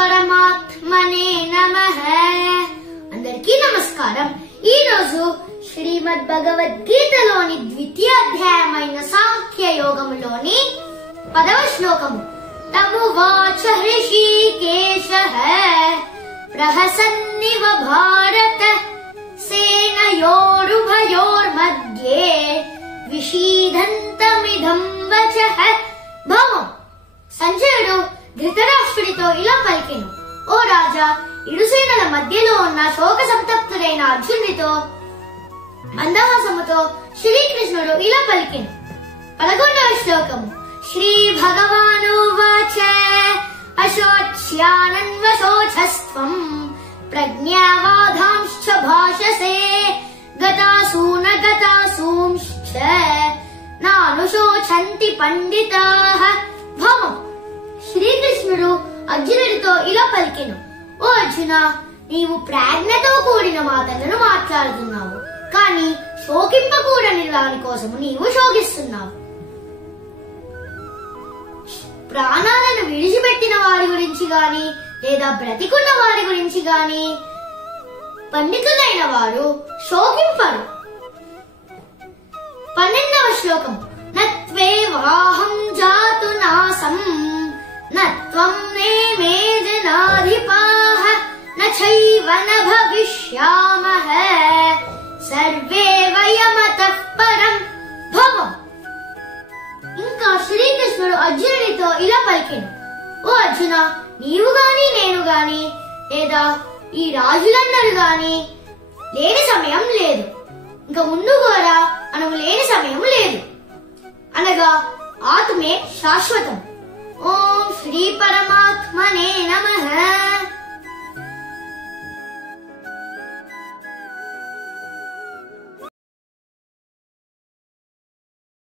పరమాత్మనే నమః. అందరికీ నమస్కారం. ఈ రోజు శ్రీమద్ భగవద్గీతలోని ద్వితీయ అధ్యాయమైన సాంఖ్య యోగములోని 10వ శ్లోకము. తమువాచ హృషీకేశః ప్రహసన్నివ భారత సేనయోరుభయోర్మధ్యే విషీదంతమిదం వచః. భావం: సంజయుడు ధృతరాష్ట్రుడితో ఇలా పలికెను, ఓ రాజా, ఇరుసేనల మధ్యలో ఉన్న శోక సంతప్తుడైన అర్జునుడితో మందహాసముతో శ్రీకృష్ణుడు ఇలా పలికెను. 11వ శ్లోకము. శ్రీ భగవానువాచ అశోచ్యానన్వశోచస్త్వం ప్రజ్ఞావాదాంశ్చ భాషసే గతాసూన గతాసూంశ్చ నానుశోచంతి పండితాః. భావం: శ్రీకృష్ణుడు అర్జునుడితో ఇలా పలికెను, ఓ అర్జున, నీవు ప్రాజ్ఞతో కూడిన మాటలను మాట్లాడుతున్నావు, కానీ శోకింపకూడని దాని కోసము నీవు శోకిస్తున్నావు. ప్రాణాలను విడిచిపెట్టిన వారి గురించి గాని లేదా బ్రతికున్న వారి గురించి గాని పండితులైన వారు శోకింపరు. 12వ శ్లోకం. నత్వేవాహం జాతు నాసం నత్వం నేమే జనాధిపాః నచైవ న భవిష్యామః సర్వే వయమతః పరం. భావం: ఇంకా శ్రీకృష్ణుడు అర్జునుడితో ఇలా పలికెను, ఓ అర్జున, నీవు గాని నేను గాని లేదా ఈ రాజులందరూ గాని లేని సమయం లేదు, ఇంకా ముందు కూడా మనము లేని సమయం లేదు. అనగా ఆత్మే శాశ్వతం. ఓం శ్రీ పరమాత్మనే